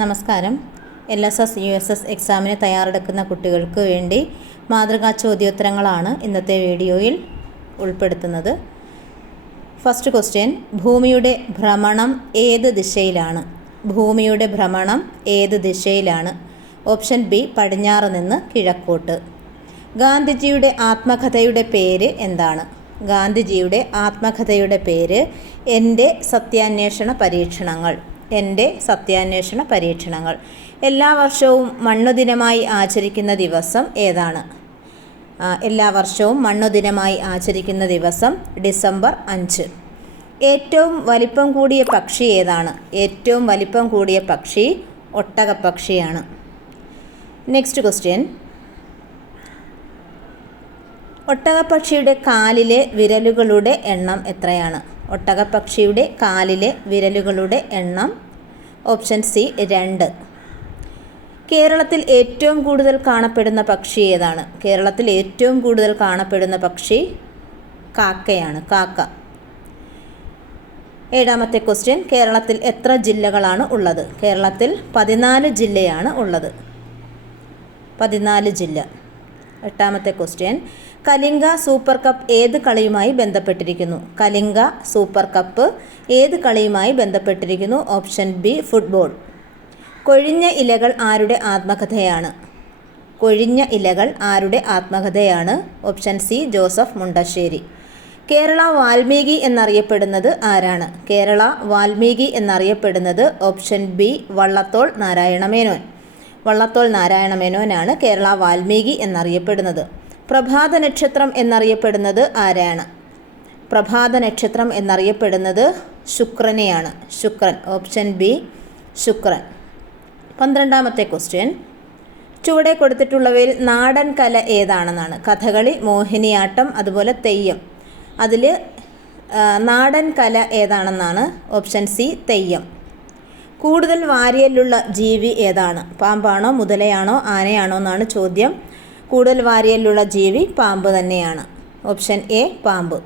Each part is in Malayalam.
നമസ്കാരം. L S S U S S എക്സാമിന് തയ്യാറെടുക്കുന്ന കുട്ടികൾക്ക് വേണ്ടി മാതൃകാ ചോദ്യോത്തരങ്ങളാണ് ഇന്നത്തെ വീഡിയോയിൽ ഉൾപ്പെടുത്തുന്നത്. ഫസ്റ്റ് ക്വസ്റ്റ്യൻ ഭൂമിയുടെ ഭ്രമണം ഏത് ദിശയിലാണ്? ഭൂമിയുടെ ഭ്രമണം ഏത് ദിശയിലാണ്? ഓപ്ഷൻ ബി പടിഞ്ഞാറ് നിന്ന് കിഴക്കോട്ട്. ഗാന്ധിജിയുടെ ആത്മകഥയുടെ പേര് എന്താണ്? ഗാന്ധിജിയുടെ ആത്മകഥയുടെ പേര് എന്റെ സത്യാന്വേഷണ പരീക്ഷണങ്ങൾ. എന്റെ സത്യാന്വേഷണ പരീക്ഷണങ്ങൾ. എല്ലാ വർഷവും മണ്ണുദിനമായി ആചരിക്കുന്ന ദിവസം ഏതാണ്? എല്ലാ വർഷവും മണ്ണുദിനമായി ആചരിക്കുന്ന ദിവസം ഡിസംബർ അഞ്ച്. ഏറ്റവും വലിപ്പം കൂടിയ പക്ഷി ഏതാണ്? ഏറ്റവും വലിപ്പം കൂടിയ പക്ഷി ഒട്ടകപ്പക്ഷിയാണ്. നെക്സ്റ്റ് ക്വസ്റ്റ്യൻ ഒട്ടകപ്പക്ഷിയുടെ കാലിലെ വിരലുകളുടെ എണ്ണം എത്രയാണ്? ഒട്ടകപ്പക്ഷിയുടെ കാലിലെ വിരലുകളുടെ എണ്ണം ഓപ്ഷൻ സി രണ്ട്. കേരളത്തിൽ ഏറ്റവും കൂടുതൽ കാണപ്പെടുന്ന പക്ഷി ഏതാണ്? കേരളത്തിൽ ഏറ്റവും കൂടുതൽ കാണപ്പെടുന്ന പക്ഷി കാക്കയാണ് കാക്ക. ഏഴാമത്തെ ക്വസ്റ്റ്യൻ കേരളത്തിൽ എത്ര ജില്ലകളാണ് ഉള്ളത്? കേരളത്തിൽ പതിനാല് ജില്ലയാണ് ഉള്ളത്. പതിനാല് ജില്ല. എട്ടാമത്തെ ക്വസ്റ്റ്യൻ കലിംഗ സൂപ്പർ കപ്പ് ഏത് കളിയുമായി ബന്ധപ്പെട്ടിരിക്കുന്നു? കലിംഗ സൂപ്പർ കപ്പ് ഏത് കളിയുമായി ബന്ധപ്പെട്ടിരിക്കുന്നു? Option B football. കൊഴിഞ്ഞ ഇലകൾ ആരുടെ ആത്മകഥയാണ്? കൊഴിഞ്ഞ ഇലകൾ ആരുടെ ആത്മകഥയാണ്? Option C Joseph Mundassery. Kerala Valmiki എന്നറിയപ്പെടുന്നത് ആരാണ്? കേരള വാൽമീകി എന്നറിയപ്പെടുന്നത് ഓപ്ഷൻ ബി വള്ളത്തോൾ നാരായണമേനോൻ. വള്ളത്തോൾ നാരായണമേനോനാണ് കേരള വാൽമീകി എന്നറിയപ്പെടുന്നത്. പ്രഭാത നക്ഷത്രം എന്നറിയപ്പെടുന്നത് ആരാണ് പ്രഭാത നക്ഷത്രം എന്നറിയപ്പെടുന്നത് ശുക്രനെയാണ്. ശുക്രൻ ഓപ്ഷൻ ബി ശുക്രൻ. പന്ത്രണ്ടാമത്തെ ക്വസ്റ്റ്യൻ. ചുവടെ കൊടുത്തിട്ടുള്ളവയിൽ നാടൻ കല ഏതാണെന്നാണ്. കഥകളി മോഹിനിയാട്ടം അതുപോലെ തെയ്യം. അതിൽ നാടൻ കല ഏതാണെന്നാണ് ഓപ്ഷൻ സി തെയ്യം. കൂടുതൽ വാരിയലുള്ള ജീവി ഏതാണ്? പാമ്പാണോ മുതലയാണോ ആനയാണോ എന്നാണ് ചോദ്യം. കൂടുതൽ വാരിയലുള്ള ജീവി പാമ്പ് തന്നെയാണ്. ഓപ്ഷൻ എ പാമ്പ്.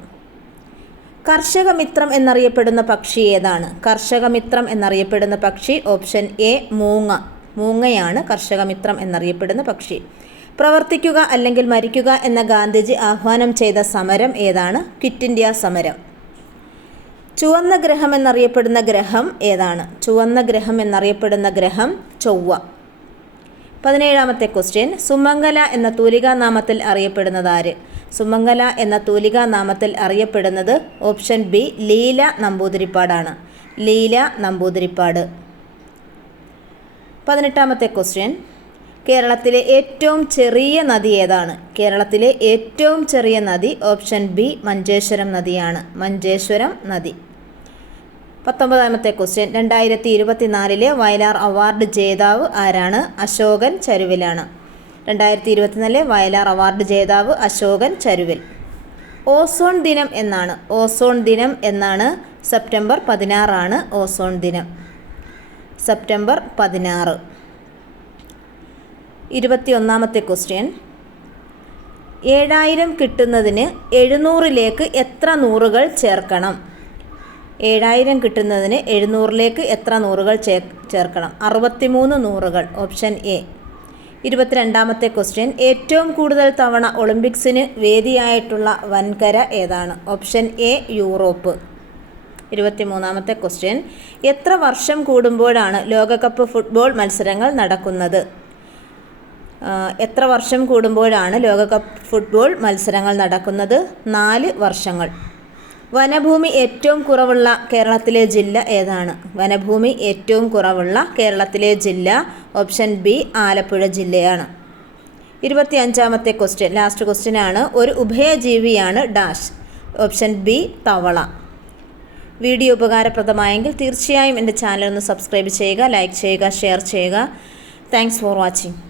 കർഷക മിത്രം എന്നറിയപ്പെടുന്ന പക്ഷി ഏതാണ്? കർഷക മിത്രം എന്നറിയപ്പെടുന്ന പക്ഷി ഓപ്ഷൻ എ മൂങ്ങ. മൂങ്ങയാണ് കർഷക മിത്രം എന്നറിയപ്പെടുന്ന പക്ഷി. പ്രവർത്തിക്കുക അല്ലെങ്കിൽ മരിക്കുക എന്ന ഗാന്ധിജി ആഹ്വാനം ചെയ്ത സമരം ഏതാണ്? ക്വിറ്റ് ഇന്ത്യ സമരം. ചുവന്ന ഗ്രഹം എന്നറിയപ്പെടുന്ന ഗ്രഹം ഏതാണ്? ചുവന്ന ഗ്രഹം എന്നറിയപ്പെടുന്ന ഗ്രഹം ചൊവ്വ. പതിനേഴാമത്തെ ക്വസ്റ്റ്യൻ സുമംഗല എന്ന തൂലികാ നാമത്തിൽ അറിയപ്പെടുന്നത് ആര്? സുമംഗല എന്ന തൂലികാ നാമത്തിൽ അറിയപ്പെടുന്നത് ഓപ്ഷൻ ബി ലീല നമ്പൂതിരിപ്പാടാണ്. ലീല നമ്പൂതിരിപ്പാട്. പതിനെട്ടാമത്തെ ക്വസ്റ്റ്യൻ. കേരളത്തിലെ ഏറ്റവും ചെറിയ നദി ഏതാണ്? കേരളത്തിലെ ഏറ്റവും ചെറിയ നദി ഓപ്ഷൻ ബി മഞ്ചേശ്വരം നദിയാണ്. മഞ്ചേശ്വരം നദി. പത്തൊമ്പതാമത്തെ ക്വസ്റ്റ്യൻ. രണ്ടായിരത്തി ഇരുപത്തിനാലിലെ വയലാർ അവാർഡ് ജേതാവ് ആരാണ്? അശോകൻ ചരുവിലാണ്. രണ്ടായിരത്തി ഇരുപത്തിനാലിലെ വയലാർ അവാർഡ് ജേതാവ് അശോകൻ ചരുവിൽ. ഓസോൺ ദിനം എന്നാണ്. ഓസോൺ ദിനം എന്നാണ് സെപ്റ്റംബർ പതിനാറാണ് ഓസോൺ ദിനം. സെപ്റ്റംബർ പതിനാറ്. ഇരുപത്തിയൊന്നാമത്തെ ക്വസ്റ്റ്യൻ. ഏഴായിരം കിട്ടുന്നതിന് എഴുന്നൂറിലേക്ക് എത്ര നൂറുകൾ ചേർക്കണം? ഏഴായിരം കിട്ടുന്നതിന് എഴുന്നൂറിലേക്ക് എത്ര നൂറുകൾ ചേ ചേർക്കണം? അറുപത്തിമൂന്ന് നൂറുകൾ. Option A. ഇരുപത്തിരണ്ടാമത്തെ ക്വസ്റ്റ്യൻ. ഏറ്റവും കൂടുതൽ തവണ ഒളിമ്പിക്സിന് വേദിയായിട്ടുള്ള വൻകര ഏതാണ്? Option A Europe. ഇരുപത്തിമൂന്നാമത്തെ ക്വസ്റ്റ്യൻ. എത്ര വർഷം കൂടുമ്പോഴാണ് ലോകകപ്പ് ഫുട്ബോൾ മത്സരങ്ങൾ നടക്കുന്നത്? എത്ര വർഷം കൂടുമ്പോഴാണ് ലോകകപ്പ് ഫുട്ബോൾ മത്സരങ്ങൾ നടക്കുന്നത്? നാല് വർഷങ്ങൾ. വനഭൂമി ഏറ്റവും കുറവുള്ള കേരളത്തിലെ ജില്ല ഏതാണ്? വനഭൂമി ഏറ്റവും കുറവുള്ള കേരളത്തിലെ ജില്ല ഓപ്ഷൻ ബി ആലപ്പുഴ ജില്ലയാണ്. ഇരുപത്തി അഞ്ചാമത്തെ ക്വസ്റ്റ്യൻ ലാസ്റ്റ് ക്വസ്റ്റ്യൻ ആണ് ഒരു ഉഭയജീവിയാണ് ഡാഷ്. ഓപ്ഷൻ ബി തവള. വീഡിയോ ഉപകാരപ്രദമായെങ്കിൽ തീർച്ചയായും എന്റെ ചാനൽ ഒന്ന് സബ്സ്ക്രൈബ് ചെയ്യുക ലൈക്ക് ചെയ്യുക ഷെയർ ചെയ്യുക. Thanks for watching.